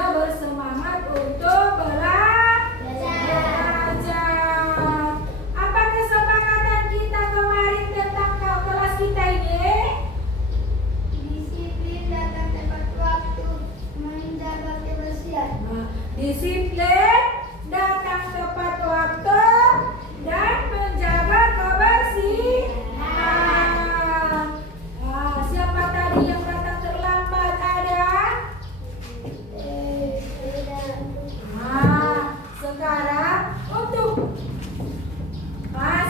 sudah bersemangat untuk belajar. Apa kesepakatan kita kemarin tentang kelas kita ini? Disiplin, datang tepat waktu, menjaga kebersihan. Disiplin, datang tepat waktu, dan menjaga kebersihan. Siapa tadi yang datang terlambat? Ada?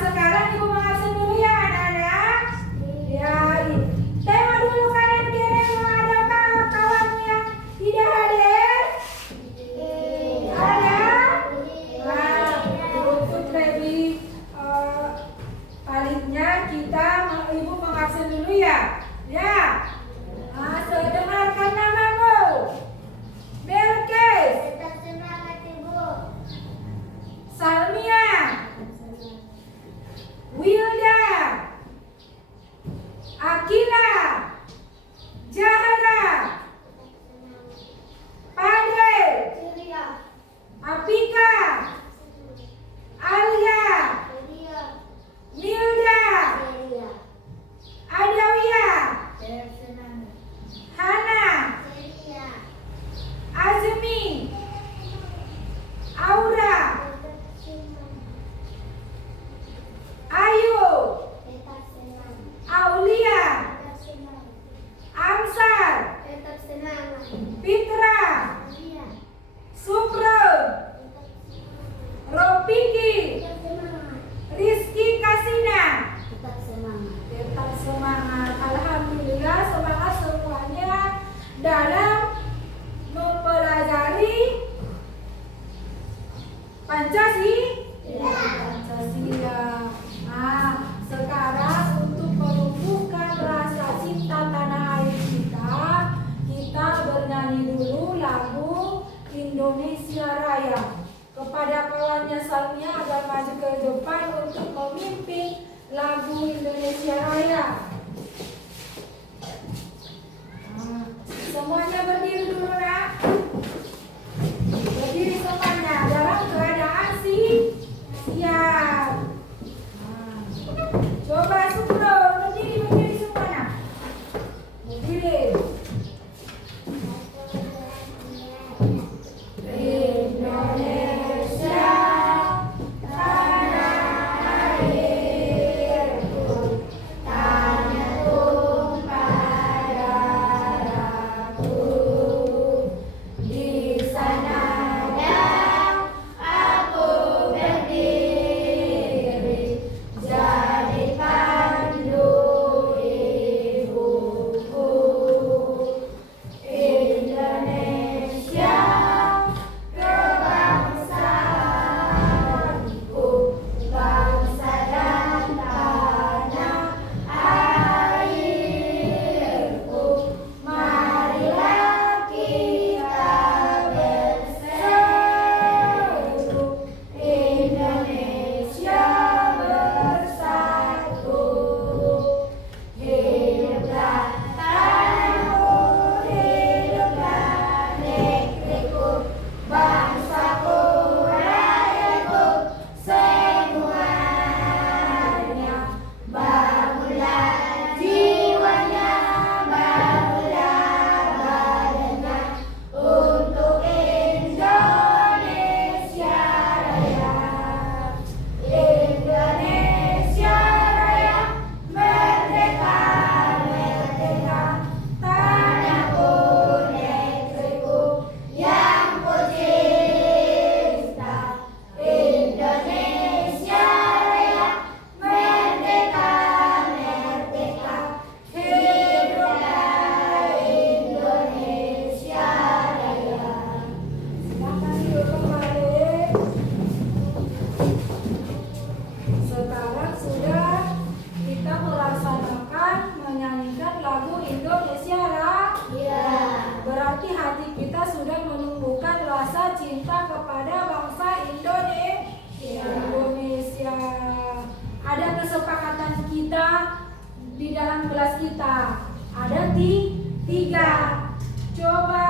Sekarang Ibu mengabsen dulu ya anak-anak. Ya, tengok dulu kanan kiri, ada kawan yang tidak hadir? Ada? Untuk lebih palingnya Ibu mengabsen dulu ya. Ya. Dengarkan namamu. Belkis, Tetap semangat Ibu. Salmia, Wilda, Akila, Jahara, Pade, Ceria, Apika, Alia, ceria, Milda, ceria. Adawia, Tetap semangat. Hana, Ceria. Azmi, Aura, Tetap semangat. Ayu, Tetap semangat. Aulia, Tetap semangat. Amsar, Tetap semangat. Fitra, Ceria. Sukron, Ropiki, Tetap semangat. Rizky Kasina. Tetap semangat. Tetap semangat. Alhamdulillah semangat semuanya dalam mempelajari Pancasila. Sekarang untuk menumbuhkan rasa cinta tanah air kita bernyanyi dulu lagu Indonesia Raya. Kepada kawannya Salmia agar maju ke depan untuk memimpin lagu Indonesia Raya. Semuanya berdiri dulu nak. Berdiri semuanya dalam keadaan siap. Coba Sukro berdiri semuanya. Berdiri. Indonesia tanah airku, tanah tumpah darahku. Di sananya aku berdiri, jadi pandu ibuku. Indonesia kebangsaanku, bangsa dan tanah airku. Marilah kita bersatu, Indonesia bersatu. Hiduplah tanahku, hiduplah negeriku, bangsaku, rakyatku, semuanya. Bangunlah jiwanya, bangunlah badannya untuk Indonesia Raya. Indonesia Raya, merdeka, merdeka, tanahku, negeriku yang ku cinta. Indonesia Raya, merdeka, merdeka, hiduplah Indonesia Raya. Silakan duduk kembali. Sekarang sudah kita melaksanakan menyanyikan lagu Indonesia Raya. Berarti hati kita sudah menumbuhkan rasa cinta kepada bangsa Indonesia. Ada kesepakatan kita di dalam kelas kita. Ada tiga. Coba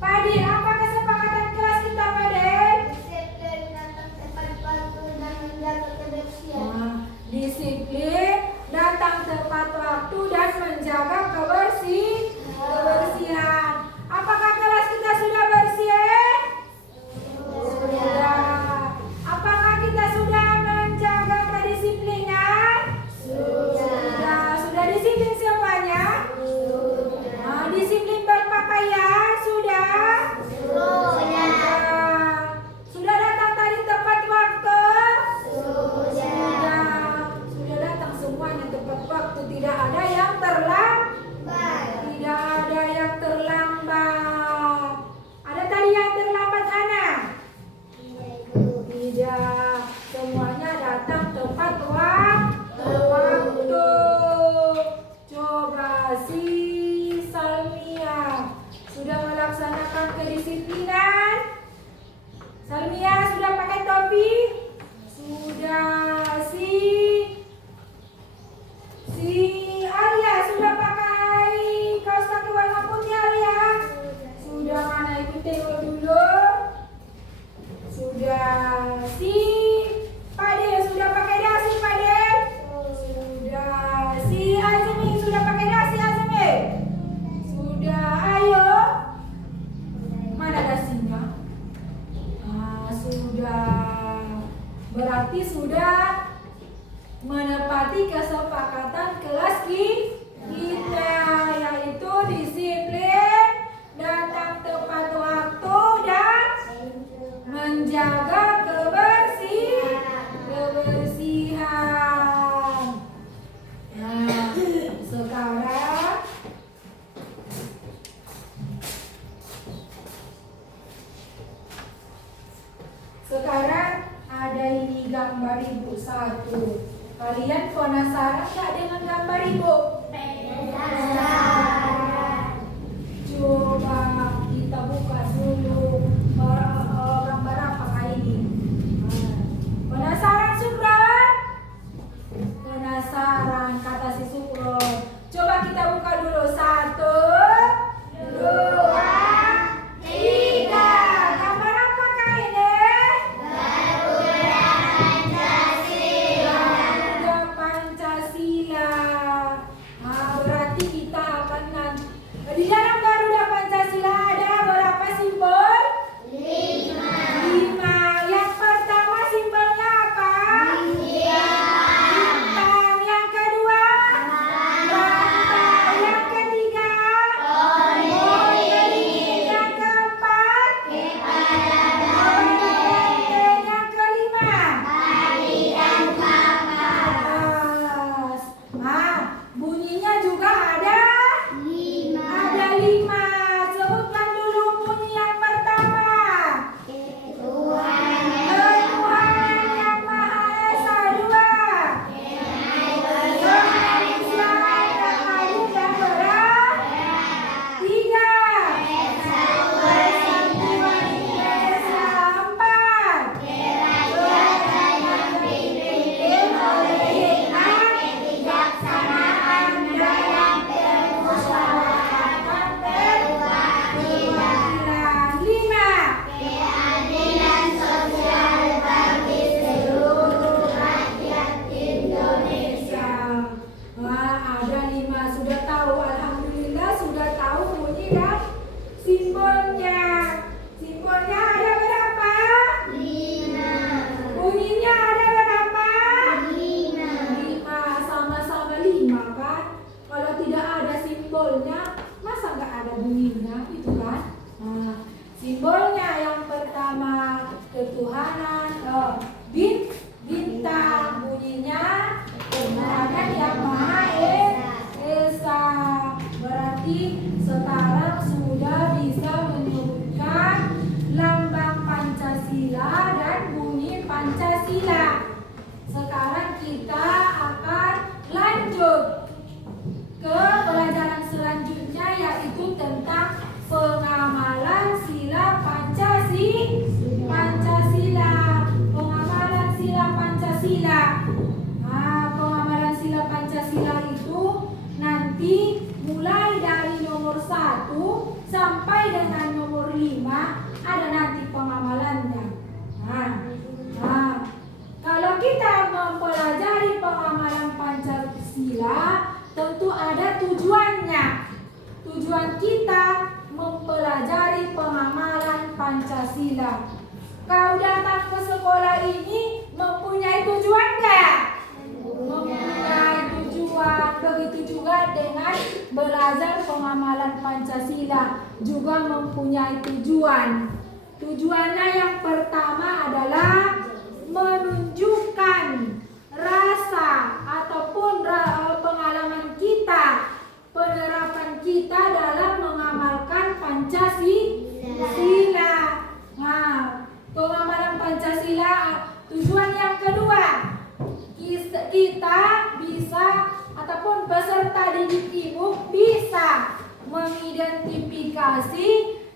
Pak Adil, apa kesepakatan kelas kita, Fadil? Disiplin, datang tepat waktu, dan menjaga kebersihan. Disiplin, datang tepat waktu dan menjaga kebersihan. Apakah kelas kita sudah bersih? Sudah. Apakah kita sudah menjaga kedisiplinan? Sudah disiplin semuanya? Disiplin berpakaian sudah? Sudah datang tadi tepat waktu? Sudah datang semuanya tepat waktu, tidak ada yang terlambat. Tidak ada yang terlambat. Ada tadi yang terlambat, Hana? Tidak. Semuanya datang tepat waktu. Coba si Salmia sudah melaksanakan kedisiplinan? Salmia sudah pakai topi? Sudah. Si Alia sudah pakai kaos kaki warna putih, Alia? Sudah. Mana ibu tengok dulu? Sudah. Si Fadil sudah pakai dasi, Fadil? Sudah. Si Azmi sudah pakai dasi, Azmi? Sudah. Ayo. Mana dasinya? Sudah. Berarti sudah menepati kesepakatan kelas kita, yaitu disiplin, datang tepat waktu, dan menjaga kebersihan. Nah, sekarang ada ini gambar ibu satu. Kalian penasaran nggak dengan gambar ibu? Coba kita buka dulu gambar apakah ini. Penasaran, Sukron? Penasaran, kata si Sukron. Coba kita buka dulu. 1, 2, 3. Gambar apakah ini? Garuda Pancasila. Berarti kita akan di dalam Garuda Pancasila ada berapa simbol? 5. Yang pertama simbolnya apa? Bintang. Yang kedua? Lambang. Yang ketiga? Yang keempat? Yang kelima? Bunyinya juga ada? Ada 5. Sebutkan dulu bunyi yang pertama. Tuhan Yang Maha Esa. 2. Manusia yang adil dan beradab. 3. Persatuan Indonesia. 4. Yang dipimpin oleh hikmat, kebijaksanaan dalam permusyawaratan perwakilan. 5. Keadilan sosial bagi seluruh rakyat Indonesia. Ada 5. Sudah tahu, alhamdulillah sudah tahu bunyi dan simbolnya. Simbolnya ada berapa? 5. Bunyinya ada berapa? 5. Sama-sama 5 kan? Kalau tidak ada simbolnya, masa nggak ada bunyinya, gitu kan? Simbolnya yang pertama ketuhanan, bintang, bunyinya Tuhan Yang Maha Esa. Berarti sekarang sudah bisa menyebutkan lambang Pancasila dan bunyi Pancasila. Sekarang kita akan lanjut ke pelajaran selanjutnya, yaitu tentang pengamalan sila Pancasila. Pengamalan sila Pancasila. Pengamalan sila Pancasila itu nanti mulai dari nomor 1 sampai dengan nomor 5 Pancasila. Kau datang ke sekolah ini mempunyai tujuan nggak? Mempunyai tujuan. Begitu juga dengan belajar pengamalan Pancasila juga mempunyai tujuan. Tujuannya yang pertama adalah menunjukkan rasa ataupun pengalaman kita, penerapan kita dalam mengamalkan Pancasila. Nah, pengamalan Pancasila tujuan yang kedua, kita bisa ataupun peserta didik ibu bisa mengidentifikasi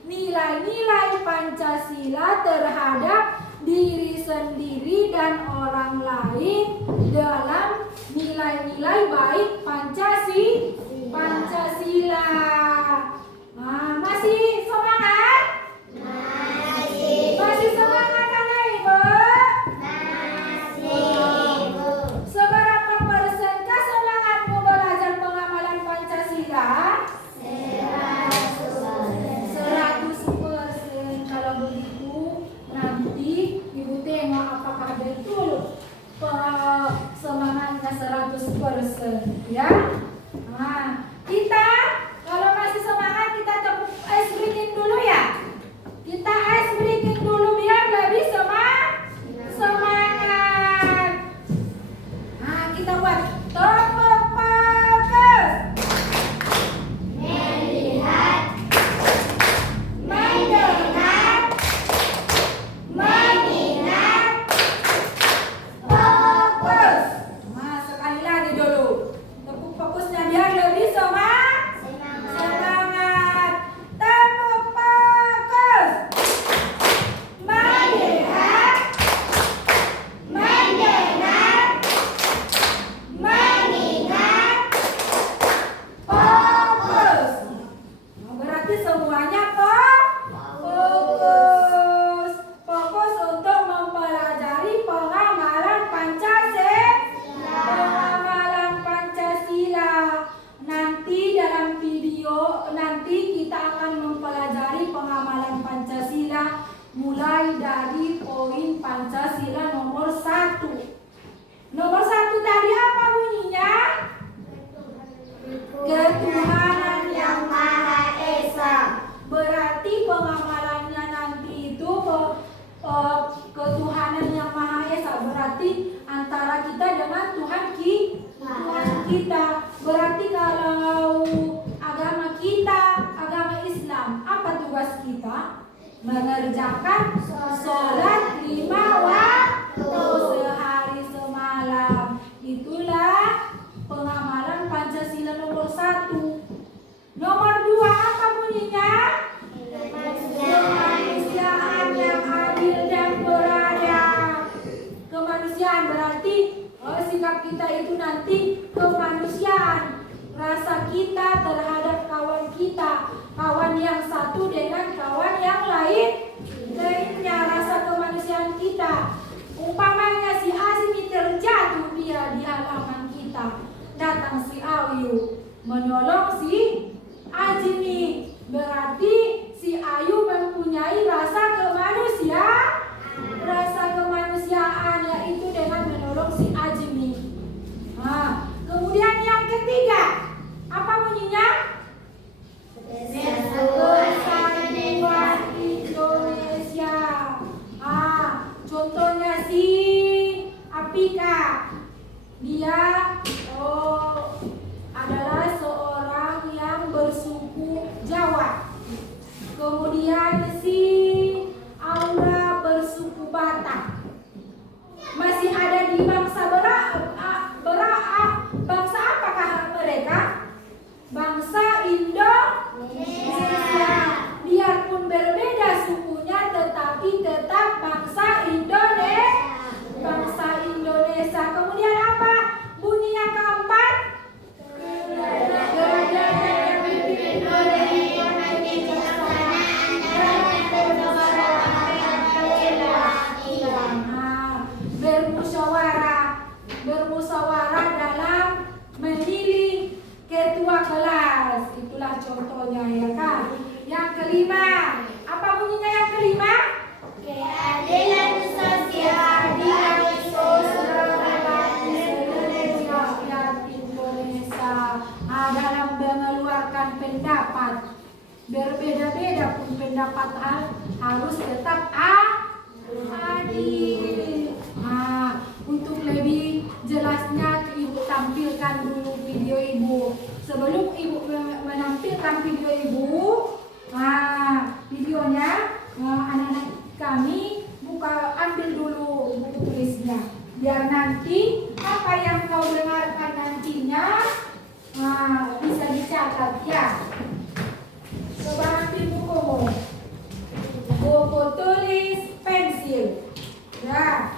nilai-nilai Pancasila terhadap diri sendiri dan orang lain dalam nilai-nilai baik Pancasila. Nah, masih semangat? Masih semangat anak ibu? Seberapa persenkah semangatmu belajar pengamalan Pancasila? 100%. Kalau begitu nanti ibu tengok apakah betul semangatnya 100% ya. Nah, kita kalau masih semangat kita tepuk ice breaking dulu ya. Kita ice breaking dulu biar lebih semangat. Nah, kita buat tepuk fokus. Melihat, mendengar, mengingat, fokus. Nah, sekali lagi dulu. Tepuk fokusnya biar lebih semangat. Tepuk fokus. Melihat, mendengar, mengingat, fokus. Nah, berarti semuanya fokus. Fokus untuk mempelajari pengamalan Pancasila. Nanti dalam video nanti kita akan mempelajari pengamalan Pancasila mulai dari poin Pancasila nomor 1. Nomor 1 tadi apa bunyinya? Ketuhanan yang Maha Esa. Berarti pengamalannya nanti itu ketuhanan yang Maha Esa. Berarti antara kita dengan Tuhan kita. Berarti kalau agama kita, agama Islam, apa tugas kita? Mengerjakan sholat 5 waktu sehari semalam. Itulah pengamalan Pancasila nomor 1. Nomor 2 apa bunyinya? Kemanusiaan yang adil dan beradab. Kemanusiaan berarti sikap kita itu nanti kemanusiaan. Rasa kita terhadap kawan kita, kawan yang satu dengan kawan yang lainnya, rasa kemanusiaan kita. Umpamanya si Azmi terjatuh dia di halaman kita, datang si Ayu menolong si Azmi, berarti si Ayu mempunyai rasa kemanusiaan yaitu dengan menolong si Azmi. Nah, kemudian yang ketiga apa bunyinya? Persatuan Indonesia. Contohnya si Apika, dia adalah seorang yang harus tetap adil. Nah, untuk lebih jelasnya Ibu tampilkan dulu video Ibu. Sebelum Ibu menampilkan video Ibu, nah videonya anak-anak kami ambil dulu buku tulisnya. Biar nanti apa yang kau dengarkan nantinya bisa dicatat ya. Coba ambil bukumu. Buku tulis pensil. Ya.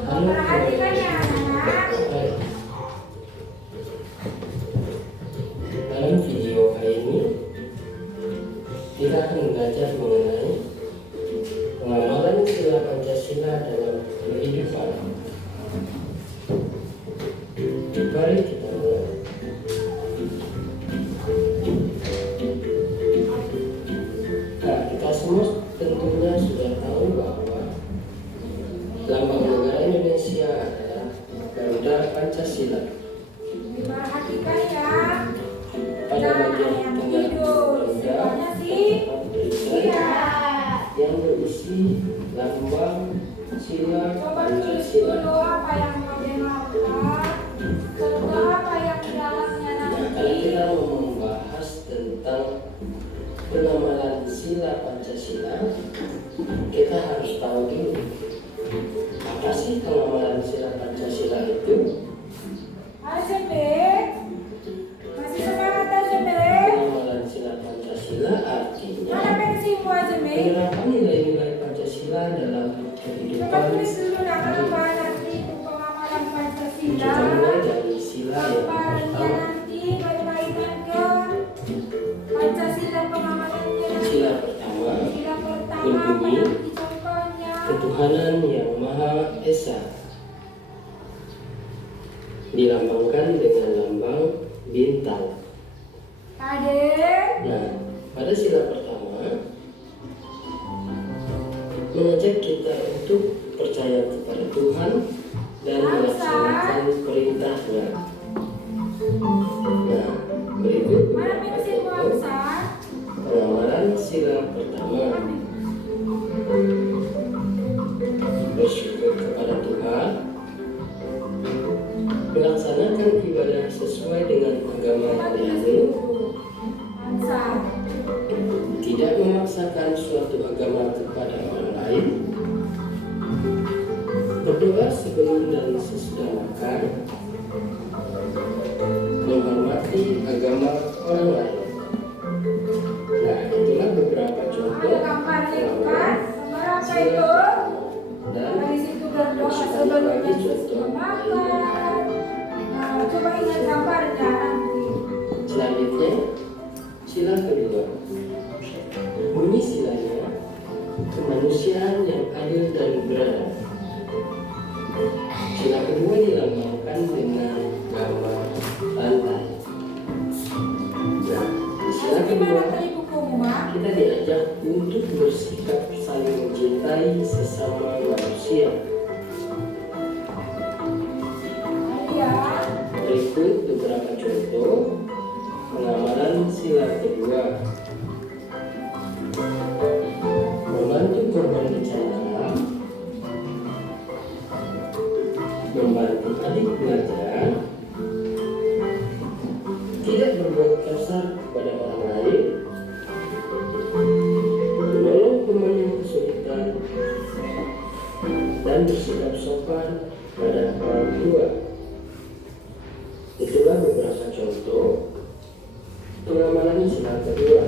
Perhatikan ya anak-anak. Dalam video kali ini kita akan belajar mengenai pengamalan sila Pancasila dalam kehidupan. Mari kita mulai. Nah, kita semua tentunya sudah tahu bahwa lambang negara Indonesia adalah Garuda Pancasila. Diperhatikan ya. Pada bagian yang tengah tidur Garuda semuanya sih. terdapat Iya. yang berisi lambang sila Coba tulis Pancasila. dulu apa yang mau dengarkan, serta apa yang di dalamnya Nah, kalau nanti. kita mau membahas tentang pengamalan sila Pancasila, kita harus tahu dulu apa sih pengamalan sila Pancasila itu. ACB, masih semangat ACB? Pengamalan sila Pancasila artinya Mana pensimu ACB? penerapan nilai-nilai Pancasila dalam Coba kehidupan. tulis dulu nama nanti pengamalan Pancasila. Kita mulai dari sila yang Gambarnya pertama. nanti berkaitan ke Pancasila pengamalannya nanti. Sila pertama, Sila pertama apa berbunyi, nanti contohnya? ketuhanan yang Maha Esa, dilambangkan dengan lambang bintang. Adik, Nah, pada sila pertama mengajak kita untuk percaya kepada Tuhan dan melaksanakan perintahnya. Nah, berikut mana beberapa pensimu contoh Amsar? pengamalan sila pertama. Bersyukur kepada Tuhan, melaksanakan ibadah sesuai dengan agama Coba yang tulis dianut, dulu. Amsar. tidak memaksakan suatu agama kepada orang lain, berdoa sebelum dan sesudah makan, menghormati agama orang lain. Nah, itulah beberapa contoh Ada gambarnya bukan? Gambar apa sila itu? pertama. Dan Dari situ berdoa sebelum dan sesudah makan. Nah, coba ingat gambarnya nanti. selanjutnya, sila kedua. Bunyi silanya, kemanusiaan yang adil dan beradab. Sila kedua dilambangkan dengan gambar lantai. Nah, di sila Asli kedua mana tadi bukumu, Mak? kita diajak untuk bersikap saling mencintai sesama manusia. Iya. Berikut beberapa contoh Pengamalan sila kedua. Membantu korban bencana, membantu adik belajar, tidak berbuat kasar kepada orang lain, menolong teman yang kesulitan, dan bersikap sopan pada orang tua. Itulah beberapa contoh pengamalan sila kedua.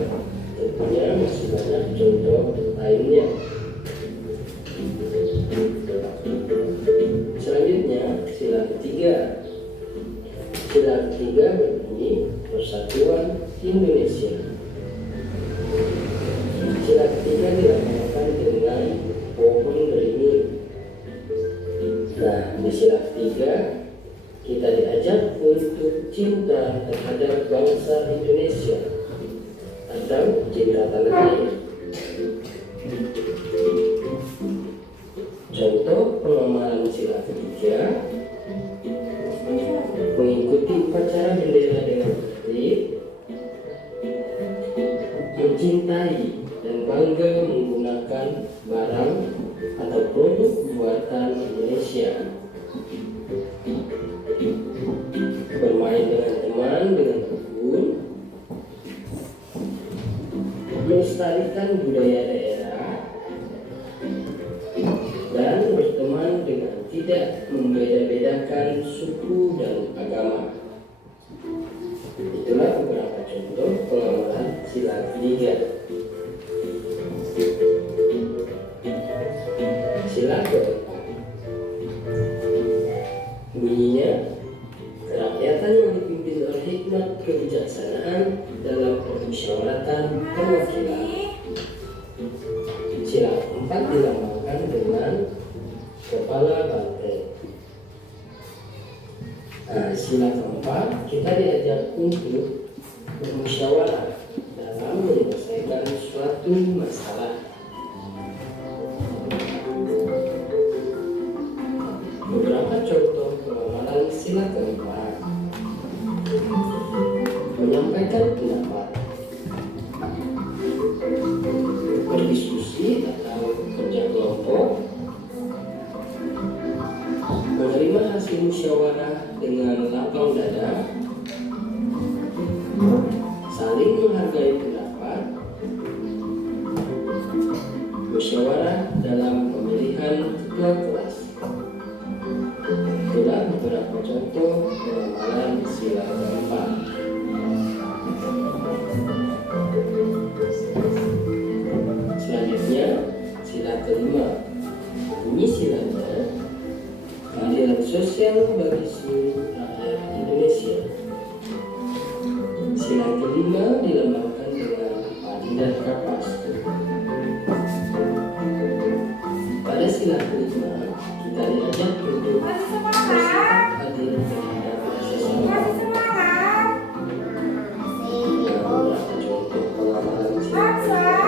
Tentunya masih banyak contoh lainnya. Selanjutnya, sila ketiga. Sila ketiga berbunyi Persatuan Indonesia. Sila ketiga dilaksanakan dengan pohon beringin. Nah, di sila ketiga kita diajak untuk cinta terhadap bangsa Indonesia atau cinta tanah air. Contoh pengamalan sila ketiga: mengikuti upacara bendera dengan tertib, mencintai dan bangga menggunakan barang atau produk buatan Indonesia, bermain dengan teman dengan rukun, melestarikan budaya daerah, dan berteman dengan tidak membeda-bedakan suku dan agama. Itulah beberapa contoh pengamalan sila ketiga. Sila keempat bunyinya: kerakyatan yang dipimpin oleh hikmat kebijaksanaan dalam permusyawaratan perwakilan. Sila keempat dilambangkan dengan kepala banteng. Nah, sila keempat kita diajak untuk bermusyawarah dalam menyelesaikan suatu masalah. Beberapa contoh pengamalan sila keempat: menyampaikan pendapat, berdiskusi atau kerja kelompok, menerima hasil musyawarah dengan lapang dada, saling menghargai pendapat, musyawarah dalam pemilihan ketua kelas. Itulah beberapa contoh pengamalan sila keempat. Selanjutnya, sila kelima. Bunyi silanya: keadilan sosial bagi seluruh rakyat Indonesia. Sila kelima dilambangkan dengan padi dan kapas. Pada sila kelima, kita diajak untuk bersikap adil terhadap sesama. Beberapa contoh pengamalan sila kelima: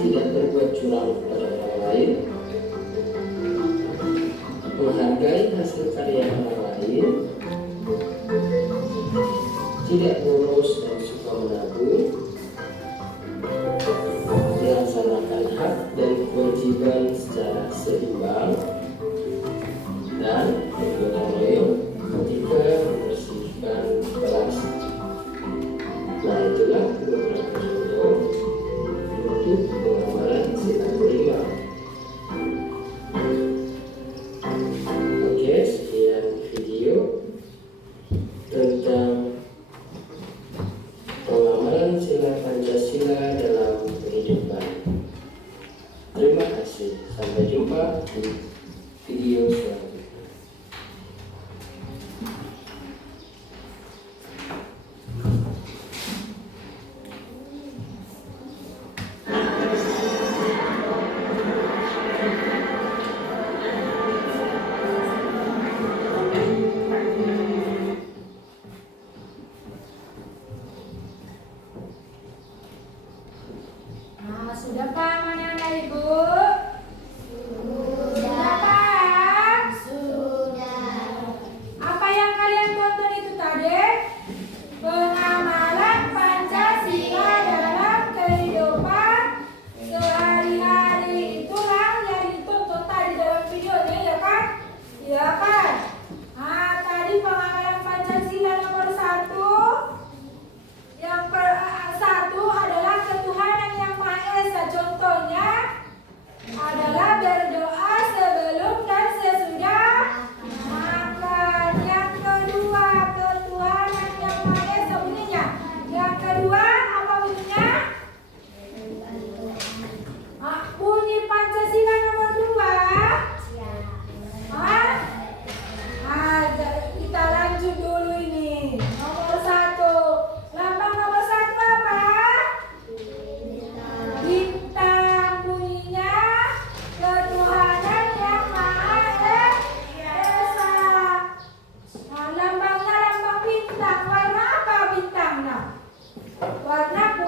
tidak berbuat curang kepada orang lain, menghargai hasil karya orang lain, tidak boros dan suka menabung, melaksanakan hak dan kewajiban secara seimbang, dan bergotong royong ketika membersihkan kelas. Nah, itulah beberapa contoh untuk pengamalan sila kelima. Oke, sekian video tentang pengamalan sila Pancasila dalam kehidupan. Terima kasih. Sampai jumpa di video selanjutnya. Nah, sudah Pak, mana anak Ibu? Sudah Pak? Sudah. Apa yang kalian tonton itu tadi?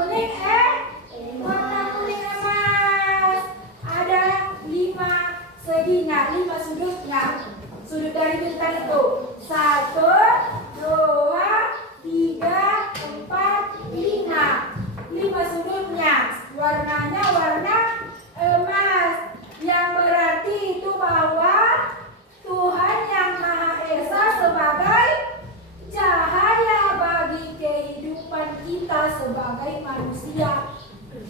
kuning warna kuning emas. Ada 5 seginya, 5 sudutnya. Sudut dari bintang itu 1, 2, 3, 4, 5. 5 sudutnya. Warnanya warna emas. Yang berarti itu bahwa Tuhan yang Maha Esa sebagai cahaya bagi kehidupan kita sebagai manusia,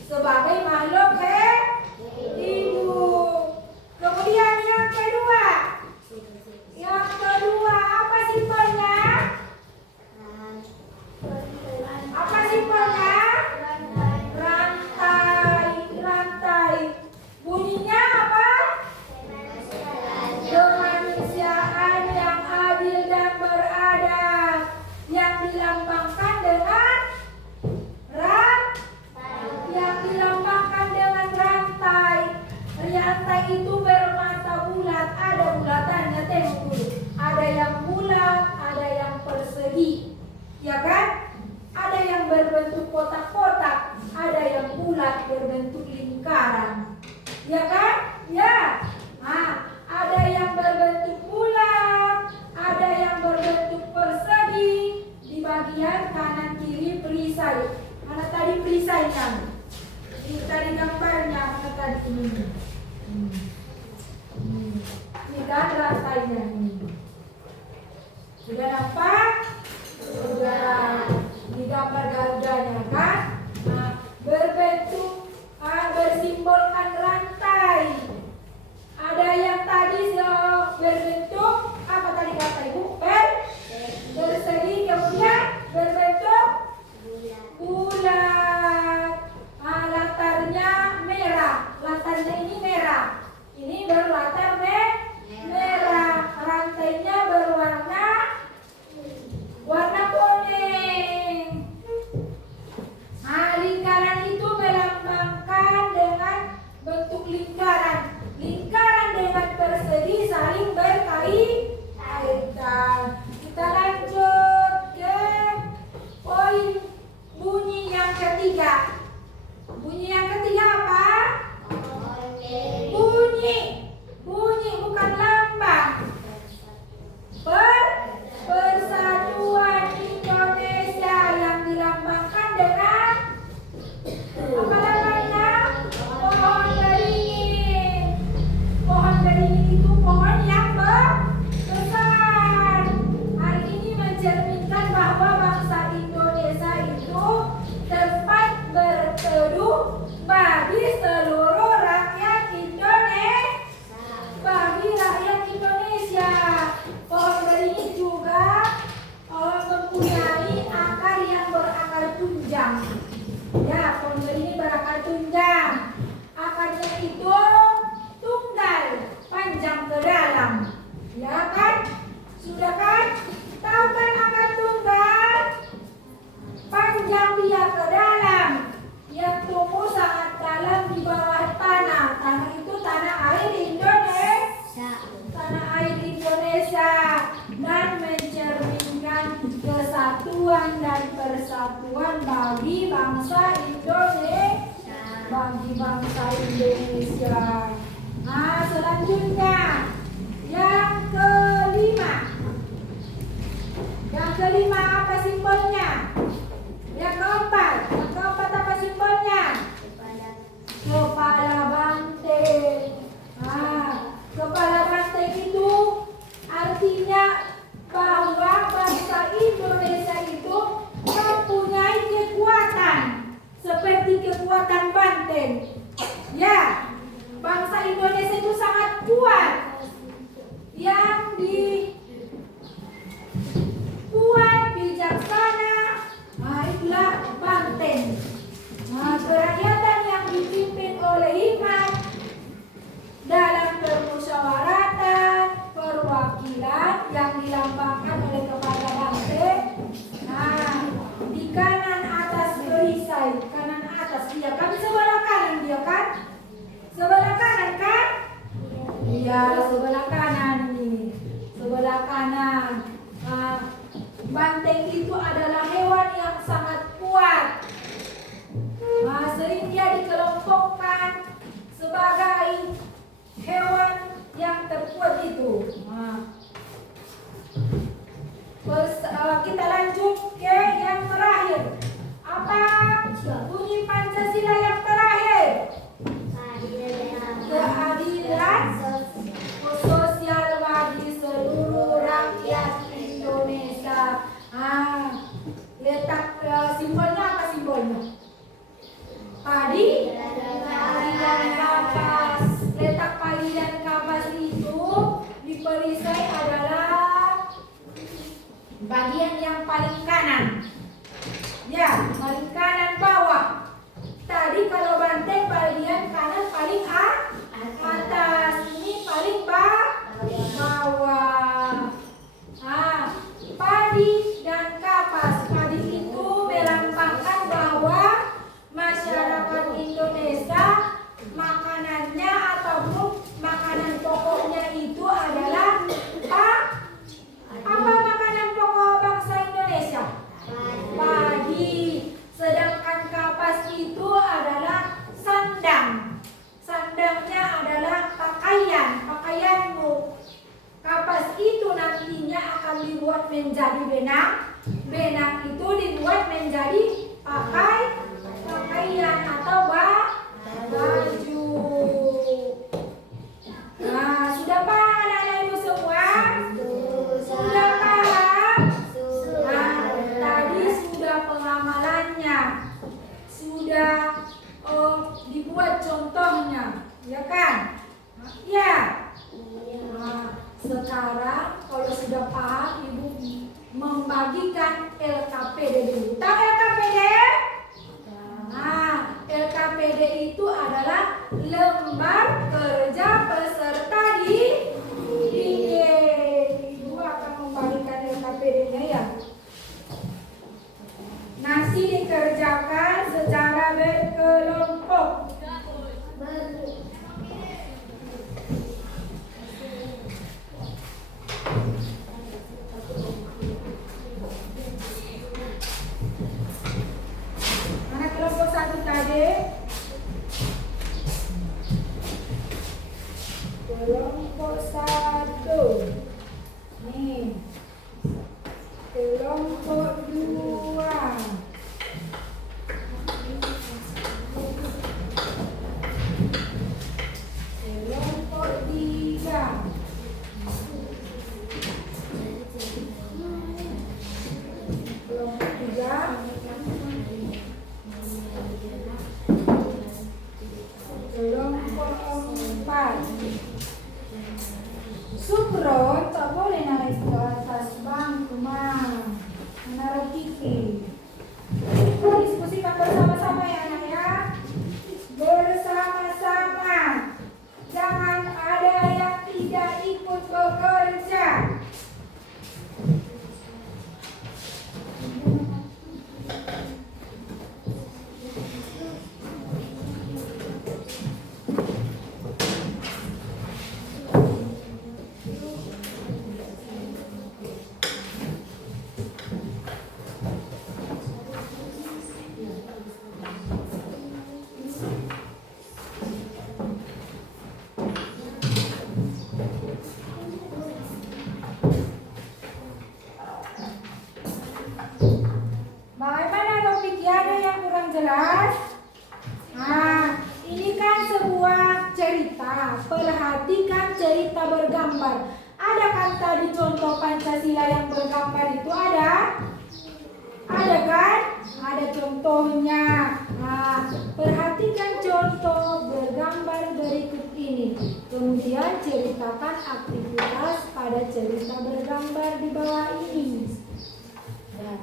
sebagai makhluk hidup. Kemudian yang kedua apa simbolnya? Apa simbolnya? Rantai. Bunyinya apa? Kemanusiaan yang adil dan beradab, yang dilambangkan dengan rantai. Rantai itu bermata bulat, ada bulatannya, tengok dulu. Ada yang bulat, ada yang persegi, ya kan? Ada yang berbentuk kotak-kotak, ada yang bulat berbentuk lingkaran, ya kan? Ya. Nah, ada yang berbentuk bulat, ada yang berbentuk persegi. Di bagian kanan kiri perisai. Mana tadi perisainya? Ini tadi gambarnya, mana tadi ini? Ini kan rantainya ini. Sudah nampak? Sudah. Ini gambar garudanya kan? Nah, berbentuk bersimbolkan rantai. Ada yang tadi berbentuk apa tadi kata Ibu? Persegi, kemudian berbentuk bulat. Latarnya merah. Latarnya ini merah. Ini berlatar merah. Rantainya berwarna kuning. Lingkaran itu melambangkan dengan bentuk lingkaran. Lingkaran dengan persegi saling berkaitan. Kita lanjut ke poin bunyi yang ketiga. Bunyi yang ketiga apa? Bunyi bukan lambang. Persatuan Indonesia yang dilambangkan dengan apa namanya? Pohon beringin. Pohon beringin itu pohon yang besar. Hari ini mencerminkan bahwa bangsa Indonesia itu tempat berteduh bagi seluruh rakyat Indonesia. Bagi rakyat Indonesia. Pohon beringin juga mempunyai akar yang berakar tunjang. Ya, pohon beringin berakar tunjang. Akarnya itu tunggal, panjang ke dalam. Ya kan? Sudah kan? Tahu kan akar tunggal? Panjang dia ke dalam. Yang tumbuh sangat dalam di bawah tanah. Tanah itu tanah air Indonesia. Tanah air Indonesia. Dan mencerminkan kesatuan dan persatuan bagi bangsa Indonesia. Bagi bangsa Indonesia. Nah, selanjutnya yang kelima. Yang kelima apa simbolnya? Yang keempat apa simbolnya? Kepala banteng. Kepala banteng itu artinya bahwa bangsa Indonesia itu mempunyai kekuatan seperti kekuatan banteng. Ya, bangsa Indonesia itu sangat kuat. Yang kuat, bijaksana, itulah banteng. Kerakyatan yang dipimpin oleh hikmat dalam permusyawaratan, perwakilan yang dilambangkan oleh kepala banteng. Di kanan atas perisai, kanan atas dia kan sebelah kanan dia kan? Sebelah kanan kan? Iya, sebelah kanan ini. Sebelah kanan. Banteng itu adalah hewan yang sangat kuat. Padi dan kapas. Letak padi dan kapas itu di perisai adalah bagian yang paling kanan. Ya, paling kanan bawah. Tadi kalau banteng bagian kanan paling atas. Ini paling bawah. Padi dan kapas. Padi itu melambangkan bahwa masyarakat Indonesia makanannya ataupun makanan pokoknya itu adalah apa makanan pokok bangsa Indonesia? Padi. Sedangkan kapas itu adalah sandang. Sandangnya adalah pakaianmu. Kapas itu nantinya akan dibuat menjadi benang. Benang itu dibuat menjadi pakaian atau baju. Nah, sudah paham anak-anak ibu semua? Sudah paham? Nah, tadi sudah pengamalannya. Sudah dibuat contohnya, ya kan? Ya. Nah, sekarang kalau sudah paham, ibu membagikan LKPD dulu. Tahu LKPD? Nah, LKPD itu adalah lembar kerja peserta didik. Ibu akan membagikan LKPD-nya ya. Nanti dikerjakan secara berkelompok. Mana kelompok satu tadi? Kelompok satu. Nih. Kelompok dua. Kelompok tiga. Kelompok tiga. Kelompok empat. Sukron tak boleh naik ke atas bangku menaruh TV. Diskusikan bersama-sama ya anak ya. Bersama-sama. Jangan ada yang tidak ikut bekerja. Bagaimana topiknya, ada yang kurang jelas? Nah, ini kan sebuah cerita. Perhatikan cerita bergambar. Ada kan tadi contoh Pancasila yang bergambar itu ada? Ada kan? Ada contohnya. Nah, perhatikan contoh bergambar berikut ini. Kemudian ceritakan aktivitas pada cerita bergambar di bawah ini. Ya.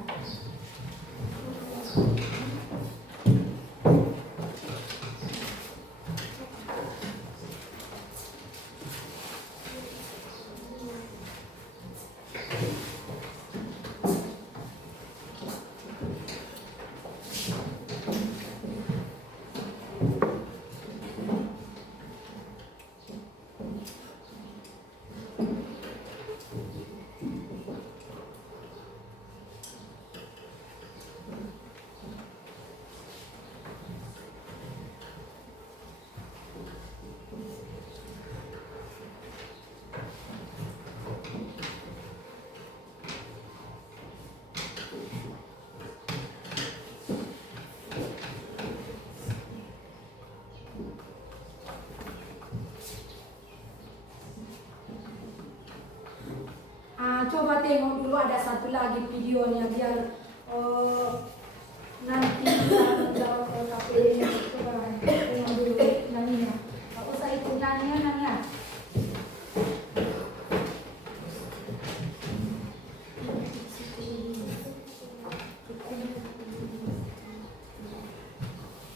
Coba tengok dulu, ada satu lagi videonya biar nanti bisa menjawab LKPD-nya.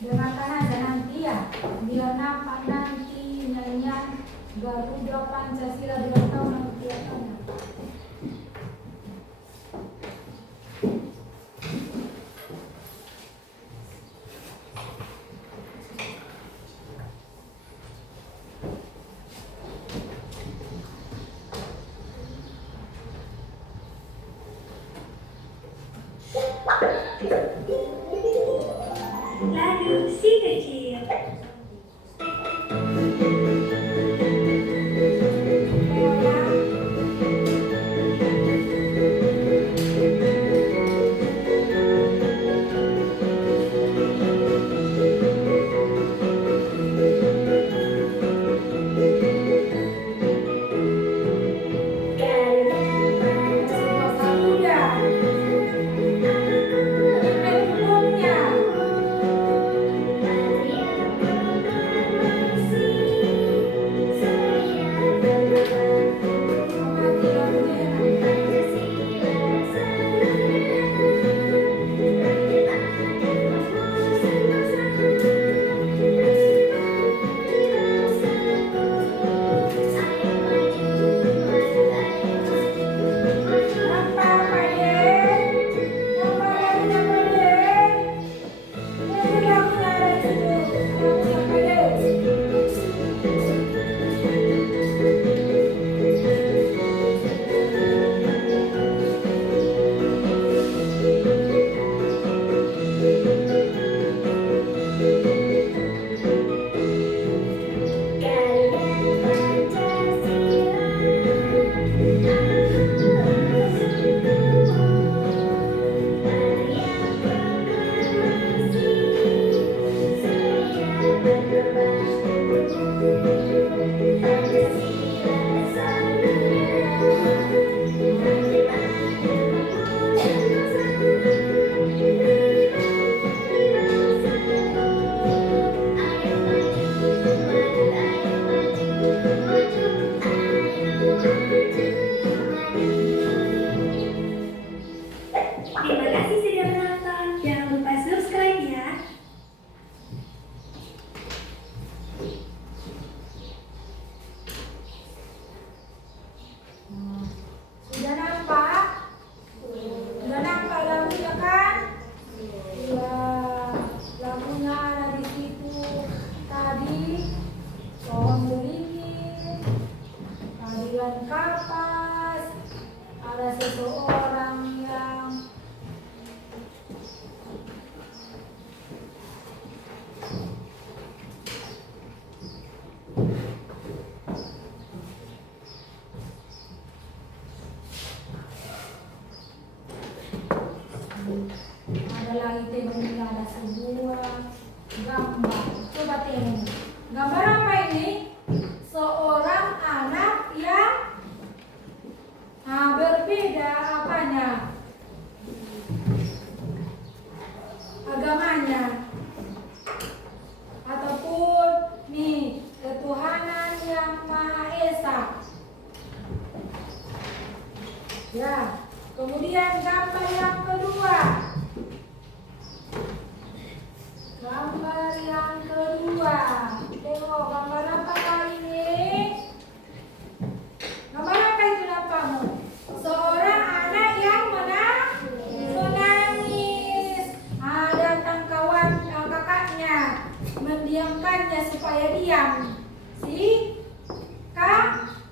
Dengarkan aja nanti ya, biar nampak nanti nyanyian Garuda Pancasila 2 tahun nanti akan. Lalu si kecil. Terima kasih sudah menonton. Jangan lupa subscribe ya. Sudah nampak? Sudah nampak lagunya kan? Iya, lagunya ada di situ tadi. Pohon beringin, keadilan kapas, ada seseorang yang ada lagi tengok, ada sebuah gambar. Coba tengok. Gambar apa ini? Seorang anak yang berbeda apanya? Agamanya. Ataupun nih, ketuhanan yang Maha Esa. Ya. Kemudian gambar yang kedua. Gambar yang kedua. Tengok gambar apa kali ini? Gambar apa itu nampakmu? Seorang anak yang menangis. Datang kawan kakaknya mendiamkannya supaya diam.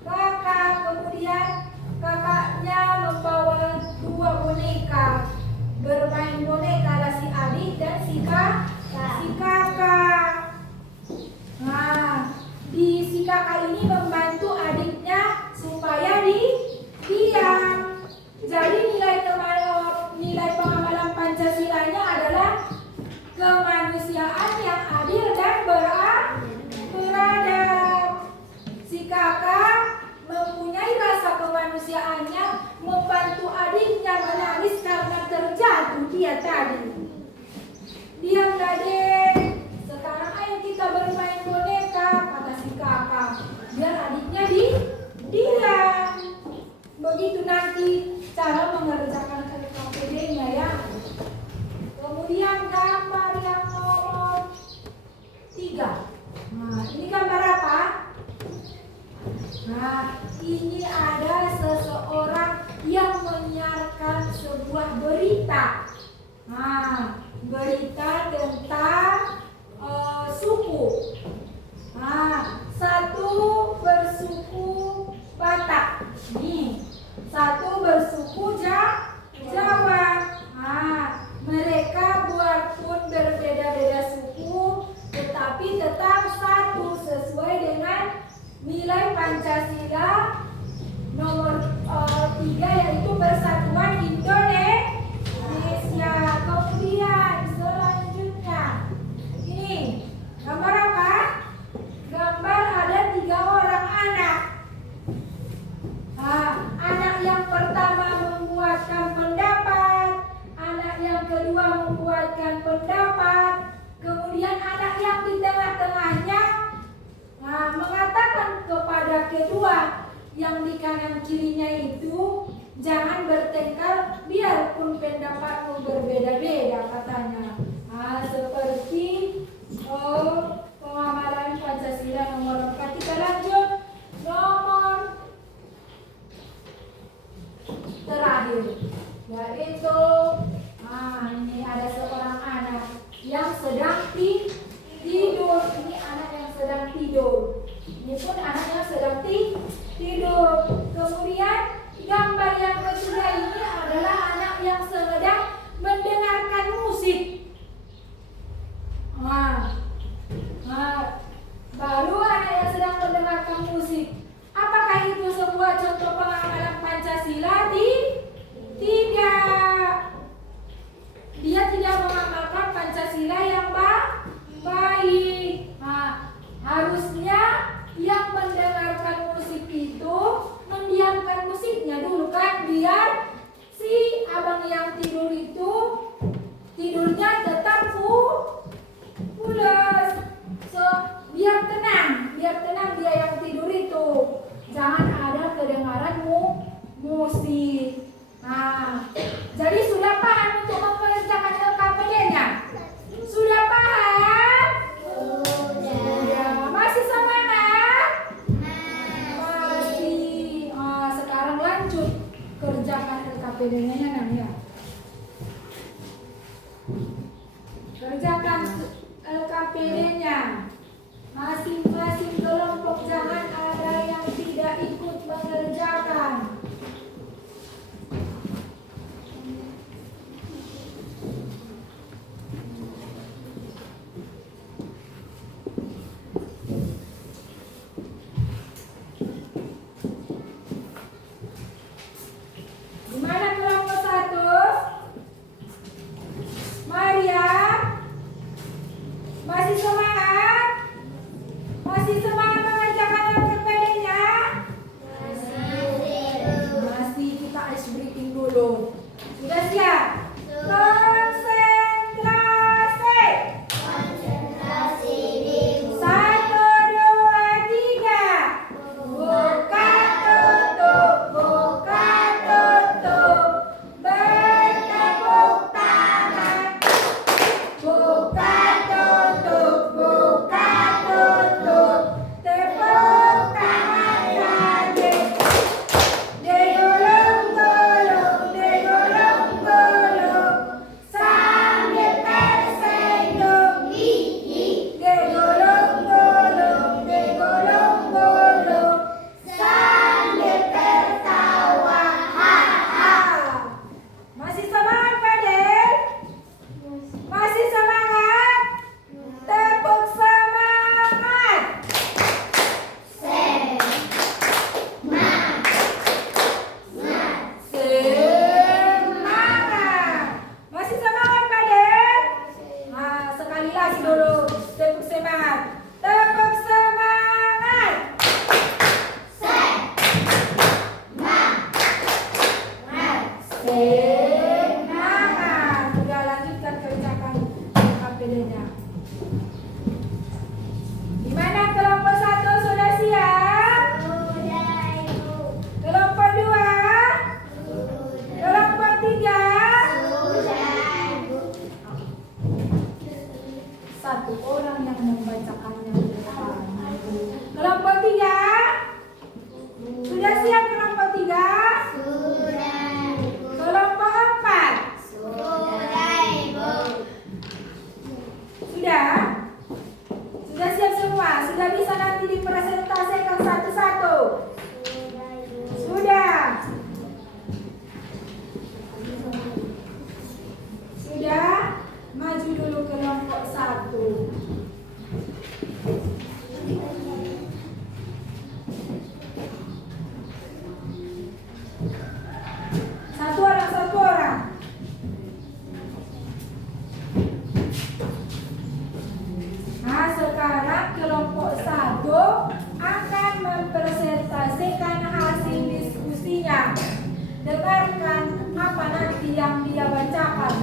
Kakak kemudian kakaknya membawa 2 boneka, bermain boneka, ada si adik dan si kakak. Nah, si kakak ini membantu adiknya supaya diam. Jadi nilai pengamalan Pancasilanya adalah kemanusiaan yang adil dan beradab. Si kakak mempunyai rasa kemanusiaannya, membantu adiknya menangis karena terjatuh dia tadi. Dia tidur. Ini pun anaknya sedang tidur. Kemudian gambar yang ketiga ini adalah anak yang sedang mendengarkan musik. Baru anak yang sedang mendengarkan musik. Apakah itu sebuah contoh pengamalan Pancasila? Tidak. Dia tidak mengamalkan Pancasila yang baik. Harusnya yang mendengarkan musik itu mendiamkan musiknya dulu kan, biar si abang yang tidur itu tidurnya tetap pulas. So, biar tenang dia yang tidur itu. Jangan ada kedengaran musik. Jadi sudah paham untuk mengerjakan LKPD-nya? Sudah paham? Sudah. Masih semangat? Masih. Sekarang lanjut kerjakan LKPD-nya ya. Kerjakan LKPD-nya. Masing-masing kelompok jangan ada yang tidak ikut mengerjakan. Gimana kelompok 1? Maria, masih semangat? Masih semangat mengerjakan LKPD-nya? Masih. Kita ice breaking dulu. Sudah siap? Konsentrasi. 1, 2, 3. Buka tutup. Bertepuk tangan. Buka tutup. Tepuk tangan lagi. Digulung-gulung. Sambil tersenyum. Digulung-gulung. Sambil tertawa. Masih semangat, Fadil? Masih semangat? Tepuk semangat. Semangat. Masih semangat, Fadil? Sekali lagi dulu. Tepuk semangat. Tepuk semangat. Semangat. Sudah, lanjutkan kerjakan LKPD-nya. Gimana kelompok 1 sudah siap? Kelompok 2? Kelompok 3? Satu orang yang membacakannya di depan. Kelompok 3? Sudah siap kelompok 3? Kelompok 4? Sudah? Sudah siap semua? Sudah bisa nanti dipresentasikan satu-satu? Sudah? Sudah? Maju dulu kelompok 1. Satu orang. Sekarang kelompok 1 akan mempresentasikan hasil diskusinya. Dengarkan apa nanti yang dia bacakan.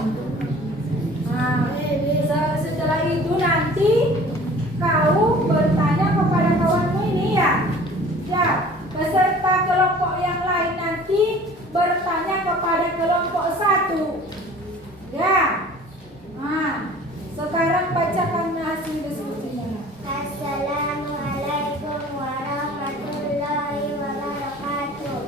Setelah itu nanti kau bertanya kepada kawanmu ini ya. Peserta kelompok yang lain nanti bertanya kepada kelompok 1. Sekarang bacakan hasil diskusinya. Assalamualaikum warahmatullahi wabarakatuh.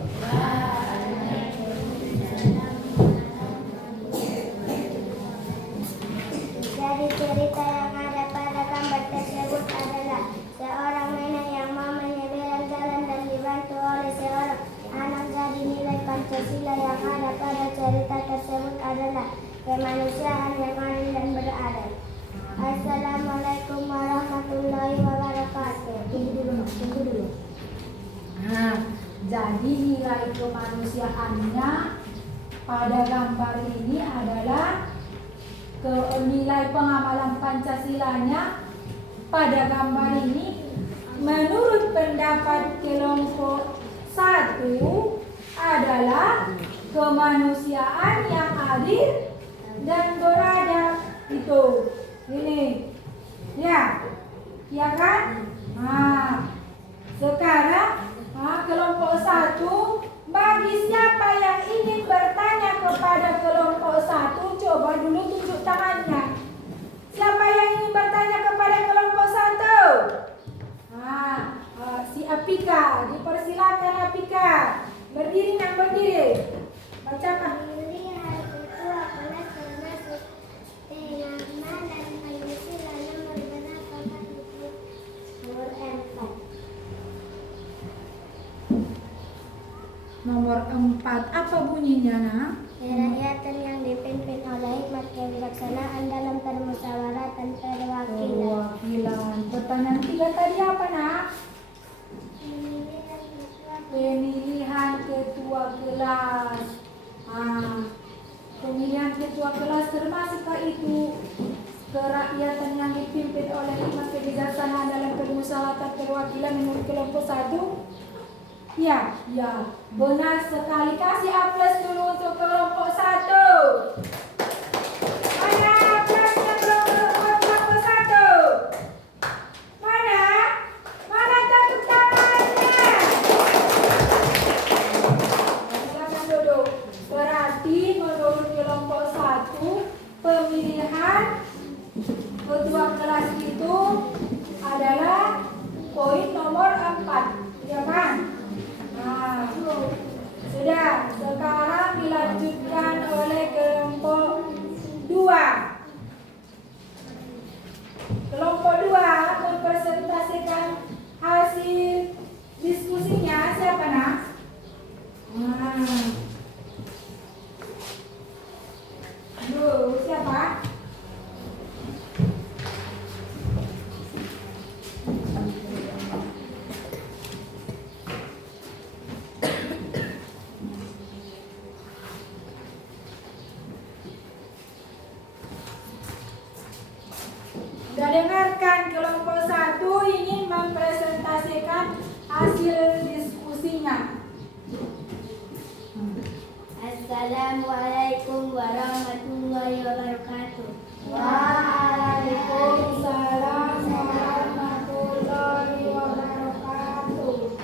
kemanusiaan yang adil dan beradab. Assalamualaikum warahmatullahi wabarakatuh. Tunggu dulu. Nah, jadi nilai kemanusiaannya pada gambar ini adalah nilai pengamalan Pancasilanya pada gambar ini menurut pendapat kelompok 1 adalah kemanusiaan yang adil dan beradab. Itu ini ya kan? Nah, sekarang kelompok 1, bagi siapa yang ingin bertanya kepada kelompok 1, coba dulu tunjuk tangannya. Siapa yang ingin bertanya kepada kelompok 1? Si Apika, dipersilakan Apika. Berdiri. Bacakan. Nomor 4, apa bunyinya, Nak? Kerakyatan yang dipimpin oleh hikmat kebijaksanaan dalam permusyawaratan perwakilan. Pertanyaan 3 tadi apa, Nak? Pemilihan ketua kelas. Pemilihan ketua kelas termasukkah itu kerakyatan yang dipimpin oleh hikmat kebijaksanaan dalam permusyawaratan perwakilan menurut kelompok 1? Ya, benar sekali. Kasih aplaus dulu untuk kelompok 1. Mana aplasnya kelompok 1? Mana tepuk tangannya? Silakan duduk. Berarti menurut kelompok 1, pemilihan ketua kelas itu adalah poin nomor 4, ya kan? Sudah, sekarang dilanjutkan oleh kelompok 2. Kelompok 2 mempresentasikan hasil diskusinya. Siapa, Nak? Siapa? Sudah dengarkan, kelompok 1 ingin mempresentasikan hasil diskusinya. Assalamualaikum warahmatullahi wabarakatuh. Waalaikumsalam warahmatullahi wabarakatuh.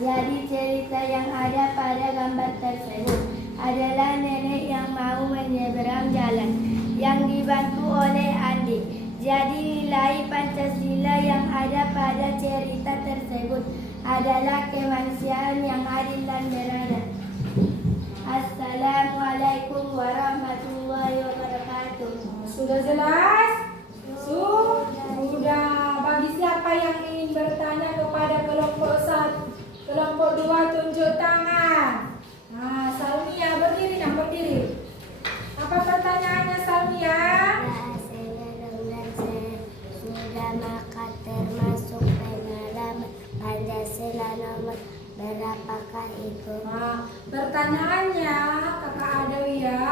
Jadi cerita yang ada pada gambar tersebut adalah nenek yang mau menyeberang jalan yang dibantu oleh Andi. Jadi nilai Pancasila yang ada pada cerita tersebut adalah kemanusiaan yang adil dan beradab. Assalamualaikum warahmatullahi wabarakatuh. Sudah jelas? Sudah. Bagi siapa yang ingin bertanya kepada kelompok 1, kelompok 2 tunjuk tangan. Salmia, berdiri. Apa pertanyaannya, Salmia? Sudah maka termasuk pengalaman Pancasila nomor berapakah itu? Pertanyaannya Kakak Adawia,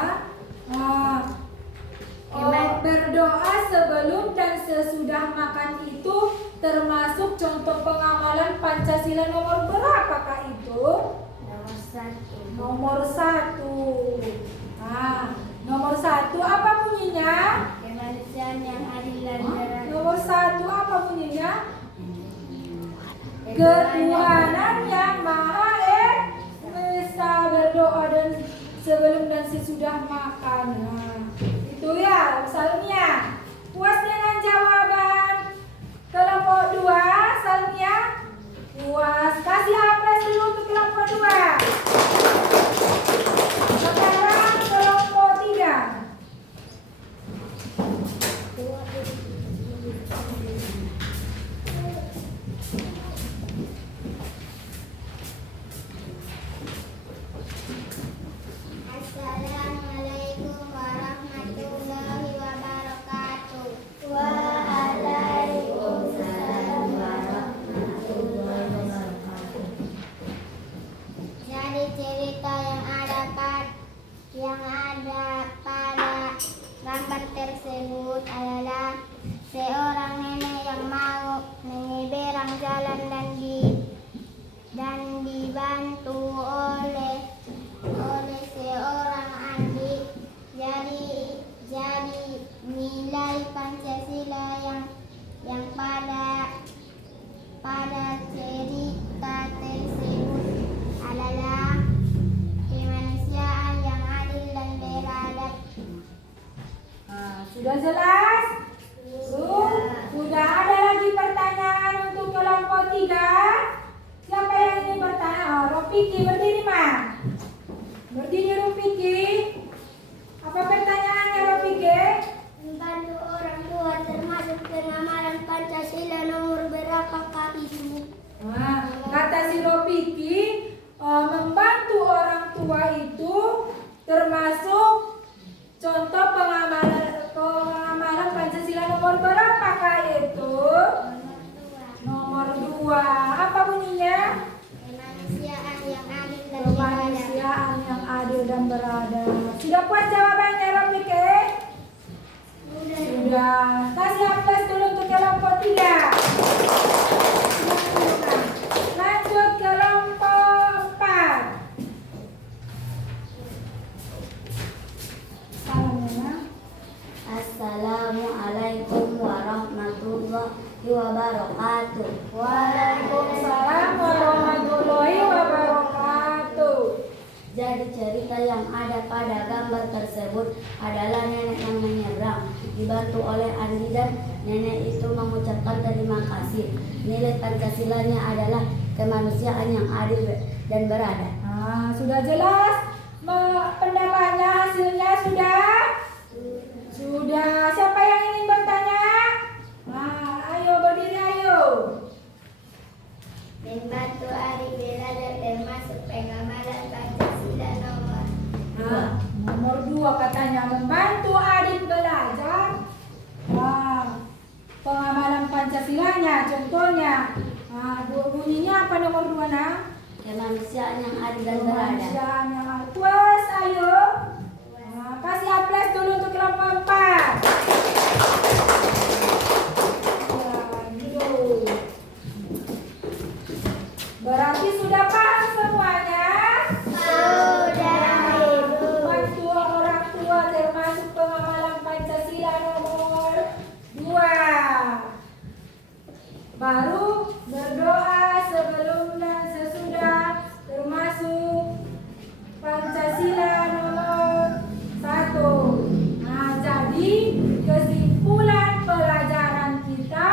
berdoa sebelum dan sesudah makan itu termasuk contoh pengamalan Pancasila nomor berapakah itu? Nomor 1. Nomor 1 apa bunyinya? Kemanusiaan yang adil dan beradab. Nomor 1 apa bunyinya? Ketuhanan yang Maha Esa, berdoa dan sebelum dan sesudah makan. Itu ya, Salmia. Puas dengan jawaban kelompok 2, Salmia? Puas. Kasih aplaus dulu untuk kelompok 2. Sekarang kelompok 3. Assalamualaikum warahmatullahi yang pada cerita tersebut adalah kemanusiaan yang adil dan beradab. Sudah jelas? Sudah ada lagi pertanyaan untuk kelompok 3? Siapa yang ingin bertanya? Rofiki, berdiri Ma. Berdiri Rofiki. Apa pertanyaannya Rofiki? Membantu orang tua termasuk pengamalan Pancasila nomor berapakah itu? Kata si Rofiki, membantu orang tua itu termasuk contoh pengamalan Pancasila nomor berapakah itu? Nomor 2. Apa bunyinya? Kemanusiaan yang adil dan beradab. Kemanusiaan yang adil dan beradab. Sudah puas jawabannya Rofiki? Sudah. Kasih aplaus dulu untuk kelompok 3. Lanjut kelompok 4. Salamnya. Assalamualaikum warahmatullahi wabarakatuh. Waalaikumsalam warahmatullahi wabarakatuh. Jadi cerita yang ada pada gambar tersebut adalah nenek yang menyeberang dibantu oleh Andi dan nenek itu mengucapkan terima kasih. Nilai Pancasilanya adalah kemanusiaan yang adil dan beradab. Sudah jelas pendapatnya, hasilnya sudah? Sudah. Siapa yang ingin bertanya? Ayo berdiri ayo. Membantu adil beradab termasuk pengamalan Pancasila nomor 2 katanya membantu adik belajar. Pengamalan Pancasilanya contohnya. Bunyinya apa nomor 2 nak? kemanusiaan yang adil dan beradab. Kemanusiaan yang adil. Puas ayo. Kasih aplaus dulu untuk kelompok 4. Berarti sudah paham semuanya? Sudah, Ibu. Membantu orang tua termasuk pengamalan Pancasila nomor 2. Baru berdoa sebelum dan sesudah termasuk Pancasila nomor 1. Jadi kesimpulan pelajaran kita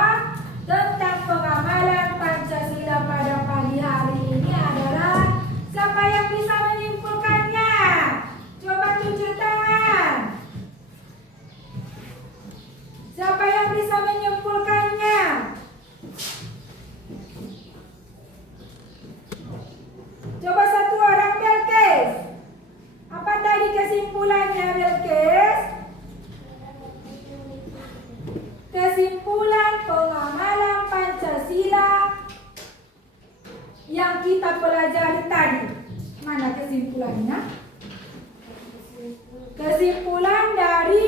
tentang pengamalan Pancasila pada pagi hari ini adalah siapa yang bisa menyimpulkannya? Coba tunjuk tangan. Siapa yang bisa menyimpulkannya? Coba satu orang Belkes. Apa tadi kesimpulannya Belkes? Kesimpulan pengamalan Pancasila yang kita pelajari tadi. Mana kesimpulannya? Kesimpulan dari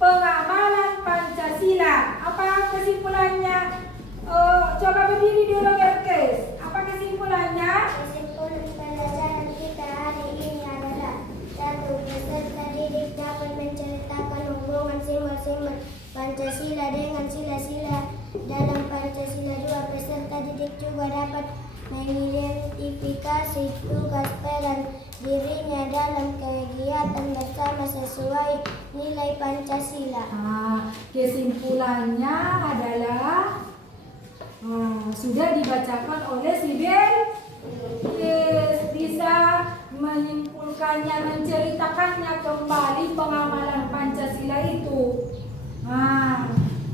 pengamalan Pancasila. Apa kesimpulannya? Coba berdiri dulu Belkes. Apa kesimpulannya? Kesimpulan pelajaran kita hari ini adalah 1. Peserta didik dapat menceritakan hubungan simbol-simbol Pancasila dengan sila-sila dalam Pancasila. 2. Peserta didik juga dapat mengidentifikasi tugas peran dirinya dalam kegiatan bersama sesuai nilai Pancasila. Kesimpulannya adalah sudah dibacakan oleh si Belkes. Bisa menyimpulkannya, menceritakannya kembali pengamalan Pancasila itu.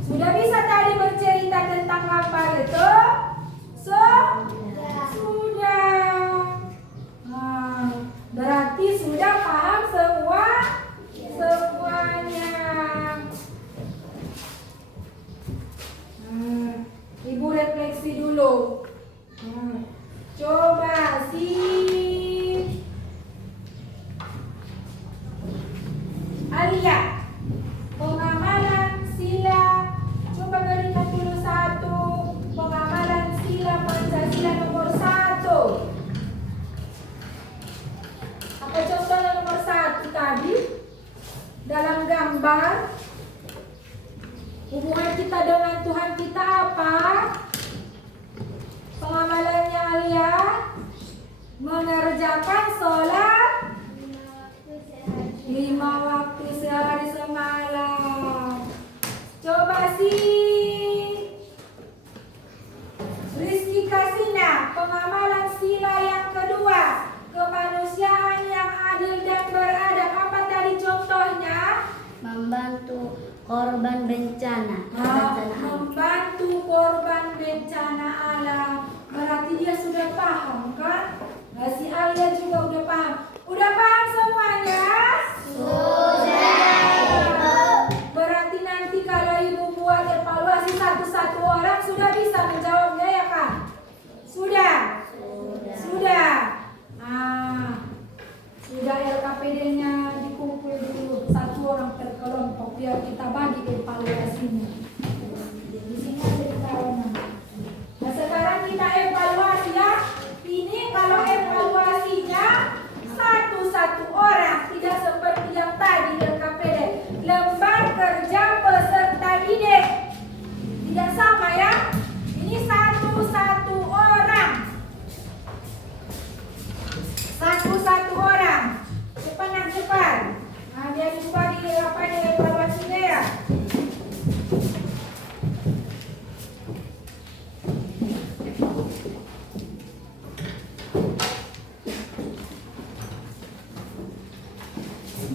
Sudah bisa tadi bercerita tentang apa itu? Sudah. Berarti sudah paham semuanya. Ibu refleksi dulu. Coba Alia, pengamalan sila. Coba berikan dulu 1. Pengamalan sila Pancasila nomor 1. Apa contohnya nomor 1 tadi? Dalam gambar hubungan kita dengan Tuhan kita apa? Pengamalannya Alia mengerjakan sholat 5 waktu sehari semalam. Coba Rizky Kasina, pengamalan sila yang kedua, kemanusiaan yang adil dan beradab. Apa tadi contohnya? Membantu korban bencana. Membantu korban bencana alam. Berarti dia sudah paham kan? Nah, si Alia juga udah paham. Udah paham semuanya? Berarti nanti kalau ibu buat evaluasi satu-satu orang sudah bisa menjawabnya ya kan? Sudah? Sudah. Sudah LKPD-nya dikumpul dulu satu orang per kelompok biar kita bagi evaluasinya. Di sini ada ditaruhnya. Nah sekarang kita evaluasi ya. Ini kalau evaluasinya satu-satu orang, tidak seperti yang tadi LKPD. Lembar kerja peserta didik. Tidak sama ya. Ini satu-satu orang. Satu-satu orang. Cepat. Nah, dia lupa di apa ini evaluasinya ya.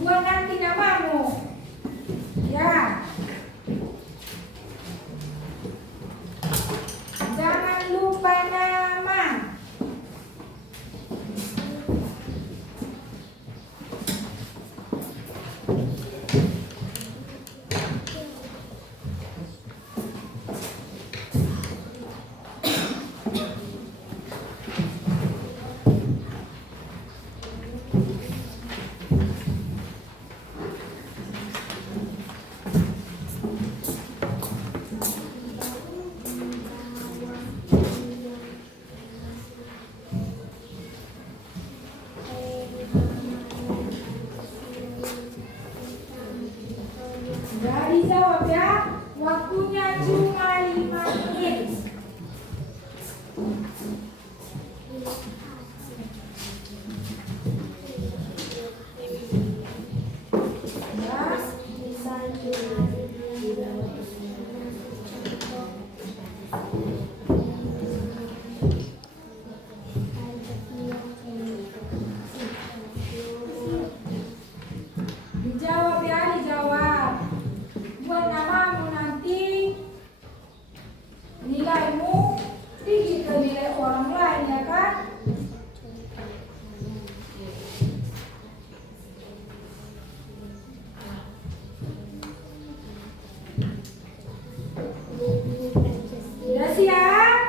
Buat nanti namamu. Ya. Jangan lupa nama. Jadi jawab ya. Waktunya cuma 5 menit. Dijawab ya, dijawab. Buat namamu nanti nilaimu tinggi ke nilai orang lain ya kan? Sudah siap?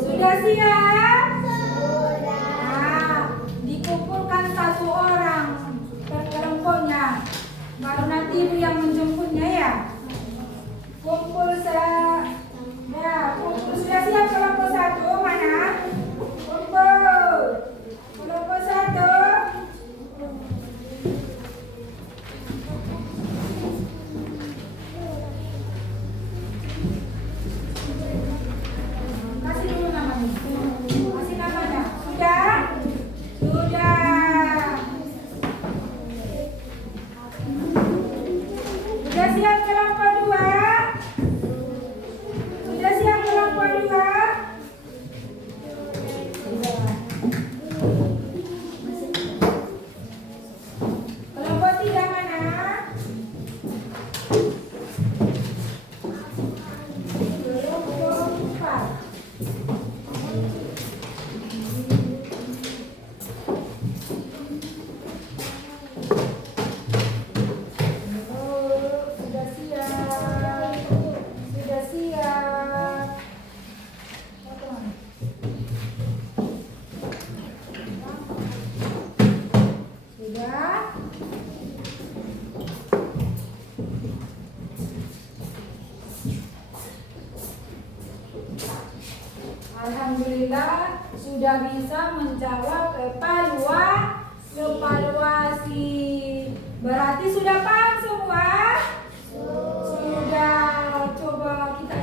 Sudah siap? Nah, dikumpulkan satu orang per kelompoknya. Baru nanti ibu yang menjemputnya ya. Kumpul sudah siap kelompok 1 mana? Kumpul. Kelompok 1. Kasih dulu namanya. Kasih namanya. Sudah? Sudah. Sudah siap kelompok 2? Sudah siap kelompok 2? Kelompok 3 mana? Kelompok 4. Sudah siap. Sudah siap. Sudah. Alhamdulillah sudah bisa menjawab evaluasi. Berarti sudah paham semua? Sudah. Coba kita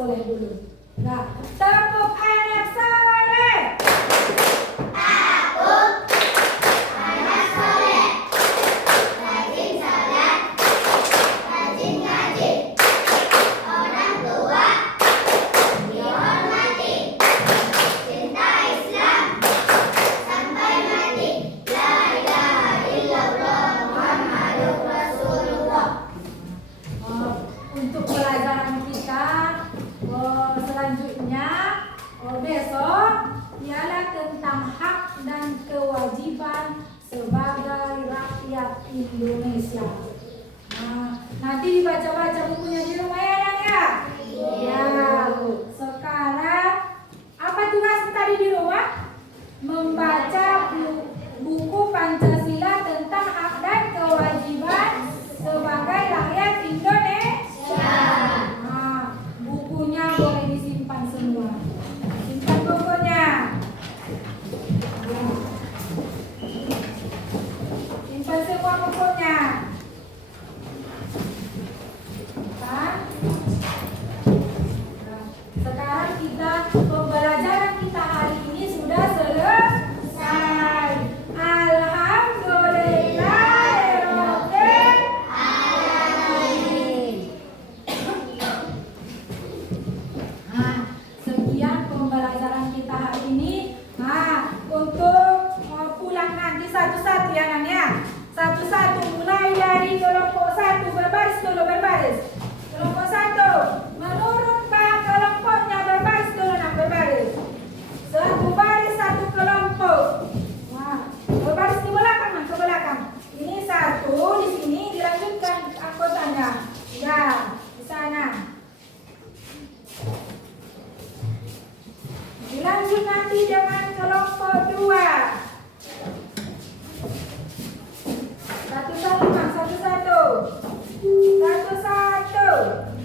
soleh dulu. Nah, tepuk anak soleh. Untuk pelajaran kita selanjutnya besok ialah tentang hak dan kewajiban sebagai rakyat Indonesia. Nah, nanti dibaca-baca bukunya di rumah ya, Nan ya? Iya. Sekarang apa tugas tadi di rumah? Membaca buku Pancasila tentang hak dan kewajiban sebagai rakyat Indonesia. Nah, bukunya boleh disimpan semua. Simpan bukunya. Simpan semua bukunya. Nah, sekarang pembelajaran kita hari ini sudah selesai. Alhamdulillahirobbil alamin. Nah, sekian pembelajaran kita hari ini. Nah, untuk pulang nanti satu-satu ya, Nan ya. Satu-satu, mulai dari kelompok 1, berbaris dulu, berbaris. Kelompok 1, menurut kelompoknya berbaris dulu, Nan, berbaris. Satu baris, satu kelompok. Nah, berbaris di belakang, Nan, ke belakang. Ini 1, di sini dilanjutkan anggotanya. Ya, di sana. Dilanjut nanti dengan kelompok